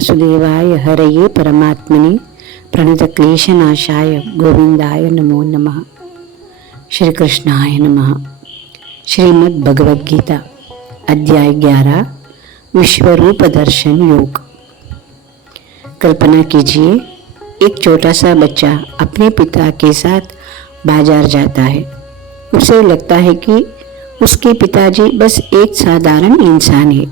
वासुदेवाय हरये परमात्मने प्रणतक्लेशनाशाय गोविंदाय नमो नमः। श्री कृष्णाय नमः। श्रीमद् भगवद गीता अध्याय 11 विश्वरूप दर्शन योग। कल्पना कीजिए, एक छोटा सा बच्चा अपने पिता के साथ बाजार जाता है। उसे लगता है कि उसके पिताजी बस एक साधारण इंसान है,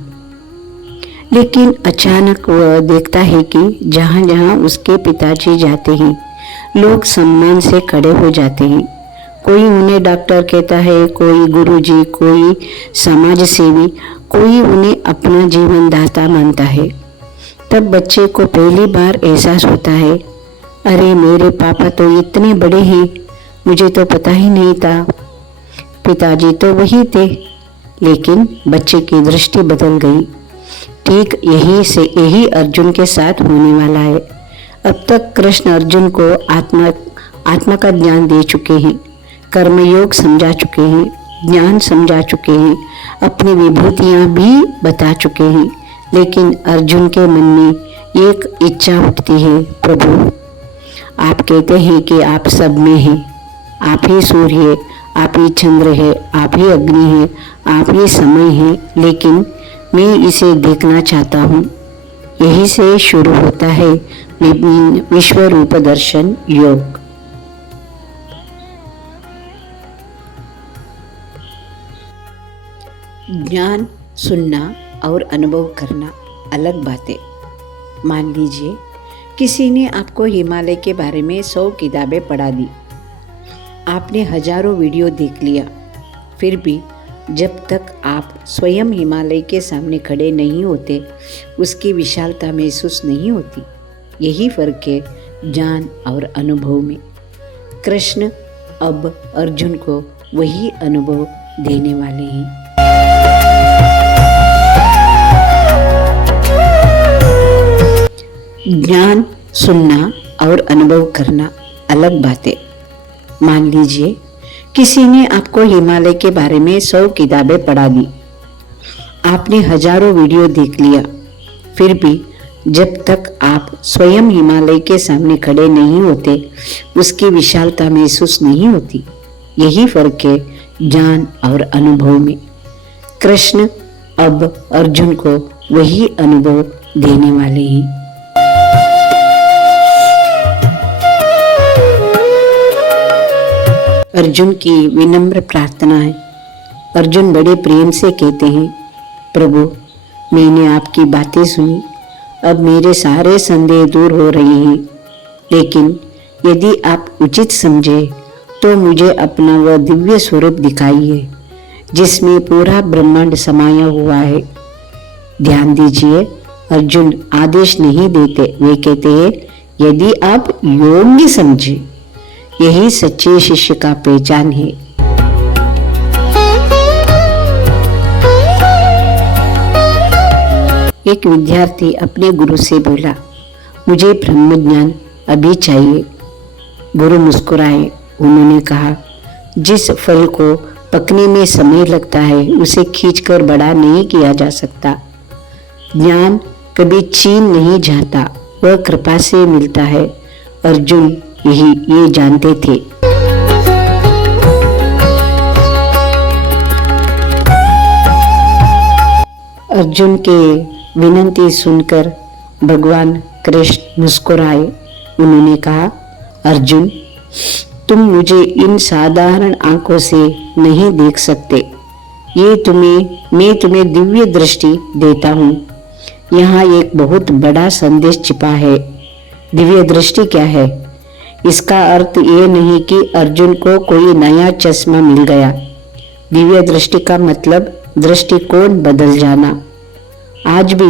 लेकिन अचानक वह देखता है कि जहाँ जहाँ उसके पिताजी जाते हैं, लोग सम्मान से खड़े हो जाते हैं। कोई उन्हें डॉक्टर कहता है, कोई गुरुजी, कोई समाज सेवी, कोई उन्हें अपना जीवन दाता मानता है। तब बच्चे को पहली बार एहसास होता है, अरे मेरे पापा तो इतने बड़े हैं, मुझे तो पता ही नहीं था। पिताजी तो वही थे, लेकिन बच्चे की दृष्टि बदल गई। ठीक यही अर्जुन के साथ होने वाला है। अब तक कृष्ण अर्जुन को आत्मा का ज्ञान दे चुके हैं, कर्मयोग समझा चुके हैं, ज्ञान समझा चुके हैं, अपनी विभूतियां भी बता चुके हैं। लेकिन अर्जुन के मन में एक इच्छा उठती है, प्रभु आप कहते हैं कि आप सब में हैं, आप ही सूर्य है, आप ही चंद्र है, आप ही अग्नि है, आप ही समय है, लेकिन मैं इसे देखना चाहता हूँ। यही से शुरू होता है विश्व रूप दर्शन योग। ज्ञान सुनना और अनुभव करना अलग बातें। मान लीजिए किसी ने आपको हिमालय के बारे में 100 किताबें पढ़ा दी, आपने हजारों वीडियो देख लिया, फिर भी जब तक आप स्वयं हिमालय के सामने खड़े नहीं होते, उसकी विशालता महसूस नहीं होती। यही फर्क है ज्ञान और अनुभव में। कृष्ण अब अर्जुन को वही अनुभव देने वाले हैं। ज्ञान सुनना और अनुभव करना अलग बातें। मान लीजिए किसी ने आपको हिमालय के बारे में 100 किताबें पढ़ा दी, आपने हजारों वीडियो देख लिया, फिर भी जब तक आप स्वयं हिमालय के सामने खड़े नहीं होते, उसकी विशालता महसूस नहीं होती। यही फर्क है ज्ञान और अनुभव में। कृष्ण अब अर्जुन को वही अनुभव देने वाले हैं। अर्जुन की विनम्र प्रार्थना है। अर्जुन बड़े प्रेम से कहते हैं, प्रभु मैंने आपकी बातें सुनी, अब मेरे सारे संदेह दूर हो रहे हैं, लेकिन यदि आप उचित समझे तो मुझे अपना वह दिव्य स्वरूप दिखाइए जिसमें पूरा ब्रह्मांड समाया हुआ है। ध्यान दीजिए, अर्जुन आदेश नहीं देते, वे कहते हैं यदि आप योग्य समझे। यही सच्चे शिष्य का पहचान है। एक विद्यार्थी अपने गुरु से बोला, मुझे ब्रह्म ज्ञान अभी चाहिए। गुरु मुस्कुराए। उन्होंने कहा, जिस फल को पकने में समय लगता है उसे खींचकर बड़ा नहीं किया जा सकता। ज्ञान कभी छीन नहीं जाता, वह कृपा से मिलता है। अर्जुन ये जानते थे। अर्जुन के विनती सुनकर भगवान कृष्ण मुस्कुराए। उन्होंने कहा, अर्जुन तुम मुझे इन साधारण आंखों से नहीं देख सकते, मैं तुम्हें दिव्य दृष्टि देता हूँ। यहाँ एक बहुत बड़ा संदेश छिपा है। दिव्य दृष्टि क्या है? इसका अर्थ ये नहीं कि अर्जुन को कोई नया चश्मा मिल गया। दिव्य दृष्टि का मतलब दृष्टिकोण बदल जाना। आज भी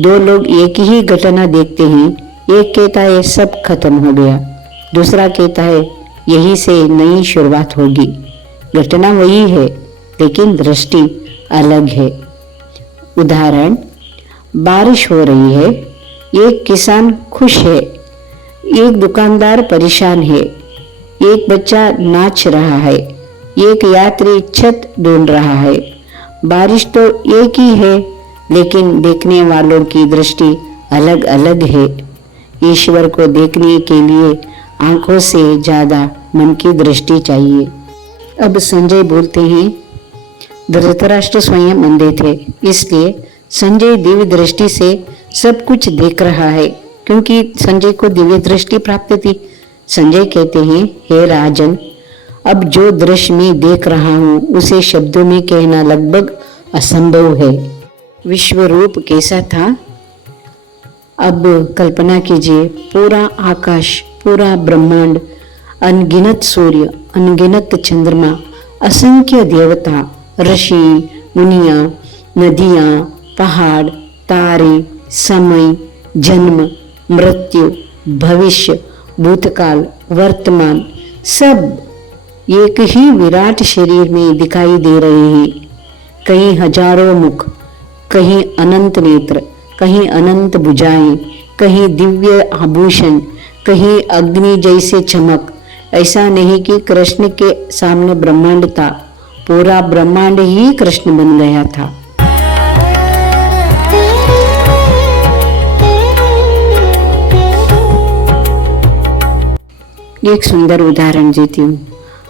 दो लोग एक ही घटना देखते हैं, एक कहता है सब खत्म हो गया, दूसरा कहता है यही से नई शुरुआत होगी। घटना वही है, लेकिन दृष्टि अलग है। उदाहरण, बारिश हो रही है, एक किसान खुश है, एक दुकानदार परेशान है, एक बच्चा नाच रहा है, एक यात्री छत ढूंढ रहा है। बारिश तो एक ही है, लेकिन देखने वालों की दृष्टि अलग अलग है। ईश्वर को देखने के लिए आंखों से ज्यादा मन की दृष्टि चाहिए। अब संजय बोलते हैं, धृतराष्ट्र स्वयं अंधे थे, इसलिए संजय दिव्य दृष्टि से सब कुछ देख रहा है, क्योंकि संजय को दिव्य दृष्टि प्राप्त थी। संजय कहते हैं, हे राजन, अब जो दृश्य मैं देख रहा हूँ उसे शब्दों में कहना लगभग असंभव है। विश्व रूप कैसा था, अब कल्पना कीजिए। पूरा आकाश, पूरा ब्रह्मांड, अनगिनत सूर्य, अनगिनत चंद्रमा, असंख्य देवता, ऋषि मुनियां, नदियां, पहाड़, तारे, समय, जन्म, मृत्यु, भविष्य, भूतकाल, वर्तमान, सब एक ही विराट शरीर में दिखाई दे रहे हैं। कहीं हजारों मुख, कहीं अनंत नेत्र, कहीं अनंत भुजाएं, कहीं दिव्य आभूषण, कहीं अग्नि जैसे चमक। ऐसा नहीं कि कृष्ण के सामने ब्रह्मांड था, पूरा ब्रह्मांड ही कृष्ण बन गया था। एक सुंदर उदाहरण देती हूँ।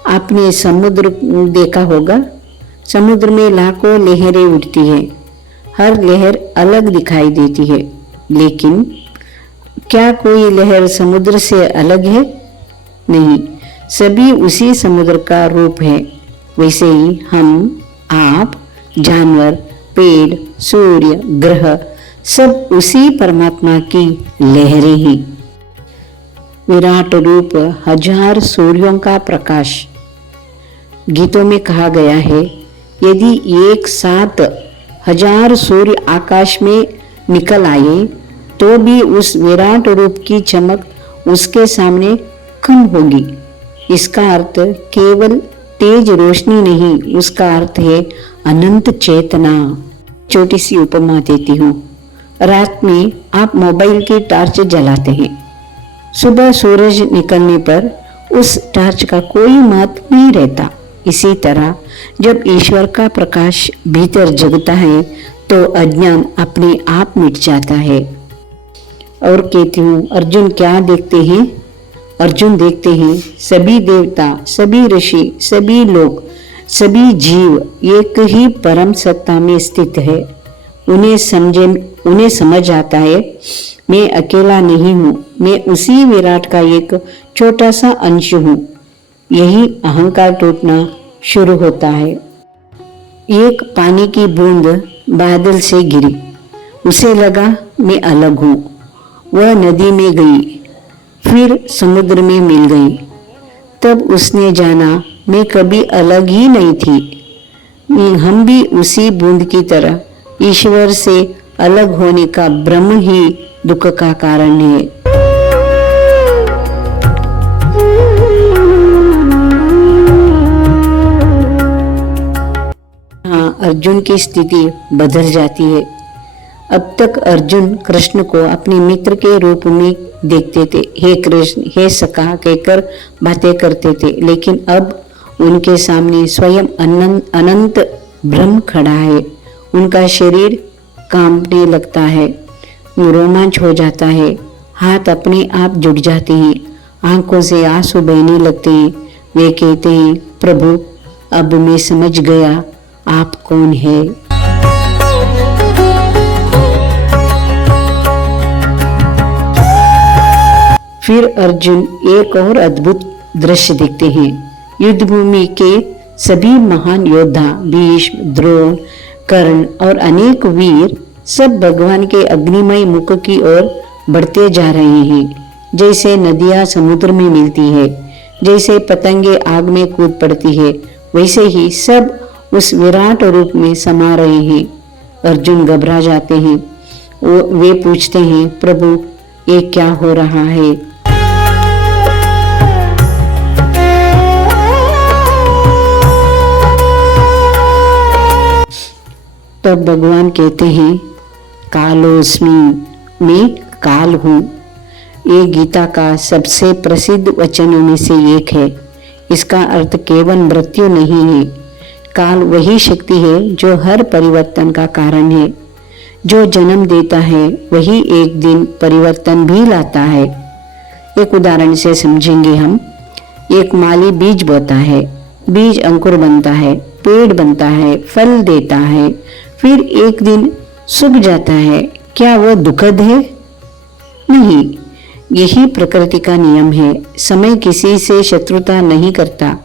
आपने समुद्र देखा होगा। समुद्र में लाखों लहरें उठती है, हर लहर अलग दिखाई देती है, लेकिन क्या कोई लहर समुद्र से अलग है? नहीं, सभी उसी समुद्र का रूप है। वैसे ही हम, आप, जानवर, पेड़, सूर्य, ग्रह, सब उसी परमात्मा की लहरें ही। विराट रूप हजार सूर्यों का प्रकाश। गीतों में कहा गया है, यदि एक साथ 1000 सूर्य आकाश में निकल आए तो भी उस विराट रूप की चमक उसके सामने कम होगी। इसका अर्थ केवल तेज रोशनी नहीं, उसका अर्थ है अनंत चेतना। छोटी सी उपमा देती हूँ। रात में आप मोबाइल की टॉर्च जलाते हैं, सुबह सूरज निकलने पर उस टॉर्च का कोई महत्व नहीं रहता। इसी तरह जब ईश्वर का प्रकाश भीतर जगता है तो अज्ञान अपने आप मिट जाता है। और कहती हूँ, अर्जुन क्या देखते हैं? अर्जुन देखते हैं सभी देवता, सभी ऋषि, सभी लोग, सभी जीव एक ही परम सत्ता में स्थित है। उन्हें समझ आता है मैं अकेला नहीं हूँ, मैं उसी विराट का एक छोटा सा अंश हूँ। यही अहंकार टूटना शुरू होता है। एक पानी की बूंद बादल से गिरी, उसे लगा मैं अलग हूँ। वह नदी में गई, फिर समुद्र में मिल गई। तब उसने जाना मैं कभी अलग ही नहीं थी। हम भी उसी बूंद की तरह ईश्वर से अलग होने का भ्रम ही दुख का कारण है। हाँ, अर्जुन की स्थिति बदल जाती है। अब तक अर्जुन कृष्ण को अपने मित्र के रूप में देखते थे। हे कृष्ण, हे सखा कहकर बातें करते थे, लेकिन अब उनके सामने स्वयं अनंत ब्रह्म खड़ा है। उनका शरीर कांपने लगता है, रोमांच हो जाता है, हाथ अपने आप जुट जाते हैं, आंखों से आंसू बहने लगते हैं। वे कहते हैं, प्रभु अब मैं समझ गया आप कौन है। फिर अर्जुन एक और अद्भुत दृश्य देखते हैं। युद्ध भूमि के सभी महान योद्धा भीष्म, द्रोण, कर्ण और अनेक वीर सब भगवान के अग्निमय मुख की ओर बढ़ते जा रहे हैं। जैसे नदियां समुद्र में मिलती है, जैसे पतंगे आग में कूद पड़ती है, वैसे ही सब उस विराट रूप में समा रहे हैं। अर्जुन घबरा जाते हैं। वे पूछते हैं, प्रभु ये क्या हो रहा है? तब भगवान कहते हैं, कालोस्मि, मैं काल हूँ। ये गीता का सबसे प्रसिद्ध वचनों में से एक है। इसका अर्थ केवल मृत्यु नहीं है। काल वही शक्ति है जो हर परिवर्तन का कारण है। जो जन्म देता है वही एक दिन परिवर्तन भी लाता है। एक उदाहरण से समझेंगे हम। एक माली बीज बोता है, बीज अंकुर बनता है, पेड़ बनता है, फल देता है, फिर एक दिन सूख जाता है। क्या वह दुखद है? नहीं, यही प्रकृति का नियम है। समय किसी से शत्रुता नहीं करता,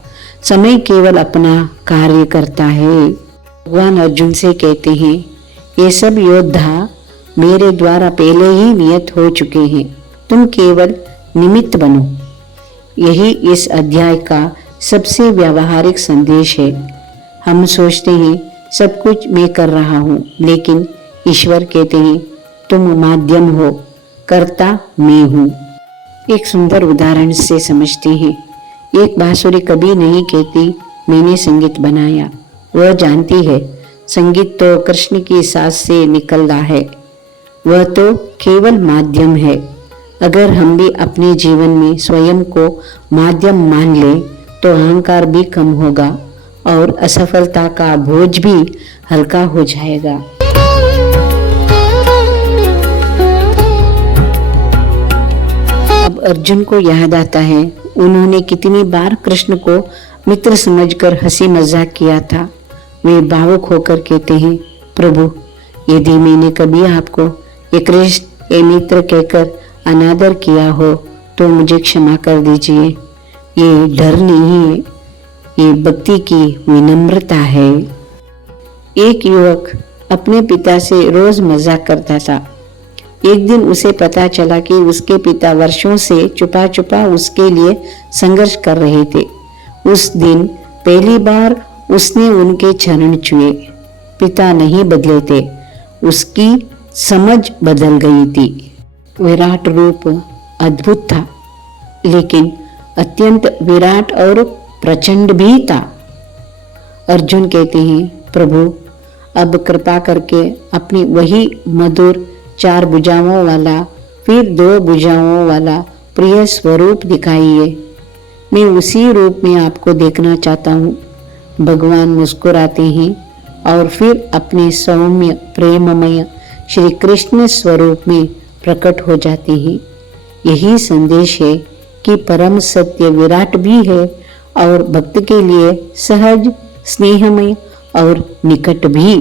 समय केवल अपना कार्य करता है। भगवान अर्जुन से कहते हैं, ये सब योद्धा मेरे द्वारा पहले ही नियत हो चुके हैं, तुम केवल निमित्त बनो। यही इस अध्याय का सबसे व्यावहारिक संदेश है। हम सोचते हैं सब कुछ मैं कर रहा हूँ, लेकिन ईश्वर कहते हैं तुम माध्यम हो, कर्ता मैं हूँ। एक सुंदर उदाहरण से समझते हैं। एक बांसुरी कभी नहीं कहती मैंने संगीत बनाया, वह जानती है संगीत तो कृष्ण की सांस से निकल रहा है, वह तो केवल माध्यम है। अगर हम भी अपने जीवन में स्वयं को माध्यम मान ले तो अहंकार भी कम होगा और असफलता का बोझ भी हल्का हो जाएगा। अब अर्जुन को याद आता है उन्होंने कितनी बार कृष्ण को मित्र समझकर हंसी मजाक किया था। वे भावुक होकर कहते हैं, प्रभु यदि मैंने कभी आपको ये कृष्ण ये मित्र कहकर अनादर किया हो तो मुझे क्षमा कर दीजिए। ये डर नहीं है, ये भक्ति की विनम्रता है। एक युवक अपने पिता से रोज मजाक करता था। एक दिन उसे पता चला कि उसके पिता वर्षों से छुपा छुपा उसके लिए संघर्ष कर रहे थे। उस दिन पहली बार उसने उनके चरण छुए। पिता नहीं बदले थे, उसकी समझ बदल गई थी। विराट रूप अद्भुत था, लेकिन अत्यंत विराट और प्रचंड भी था। अर्जुन कहते हैं, प्रभु अब कृपा करके अपनी वही मधुर 4 भुजाओं वाला फिर 2 भुजाओं वाला प्रिय स्वरूप दिखाइए। मैं उसी रूप में आपको देखना चाहता हूँ। भगवान मुस्कुराते हैं और फिर अपने सौम्य प्रेममय श्री कृष्ण स्वरूप में प्रकट हो जाते हैं। यही संदेश है कि परम सत्य विराट भी है और भक्त के लिए सहज, स्नेहमय और निकट भी।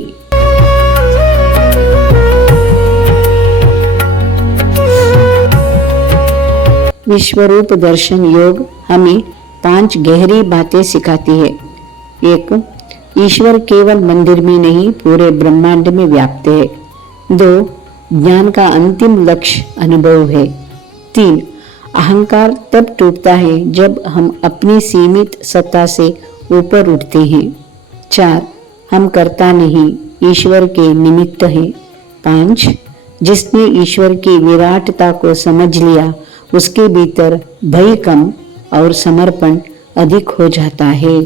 विश्वरूप दर्शन योग हमें 5 गहरी बातें सिखाती है। 1. ईश्वर केवल मंदिर में नहीं पूरे ब्रह्मांड में व्याप्त है। 2. ज्ञान का अंतिम लक्ष्य अनुभव है। 3. अहंकार तब टूटता है जब हम अपनी सीमित सत्ता से ऊपर उठते हैं। 4. हम कर्ता नहीं, ईश्वर के निमित्त हैं। 5. जिसने ईश्वर की विराटता को समझ लिया उसके भीतर भय कम और समर्पण अधिक हो जाता है।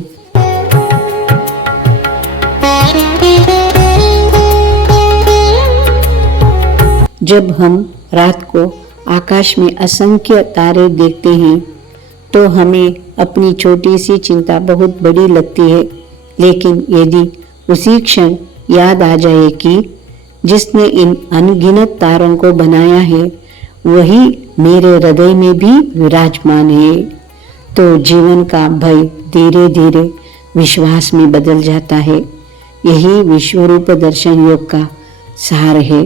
जब हम रात को आकाश में असंख्य तारे देखते हैं तो हमें अपनी छोटी सी चिंता बहुत बड़ी लगती है, लेकिन यदि उसी क्षण याद आ जाए कि जिसने इन अनगिनत तारों को बनाया है वही मेरे हृदय में भी विराजमान है, तो जीवन का भय धीरे धीरे विश्वास में बदल जाता है। यही विश्वरूप दर्शन योग का सार है।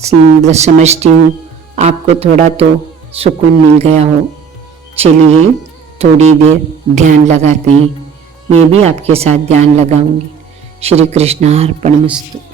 समझती हूँ आपको थोड़ा तो सुकून मिल गया हो। चलिए थोड़ी देर ध्यान लगाते हैं। मैं भी आपके साथ ध्यान लगाऊंगी। श्री कृष्ण अर्पणमस्तु।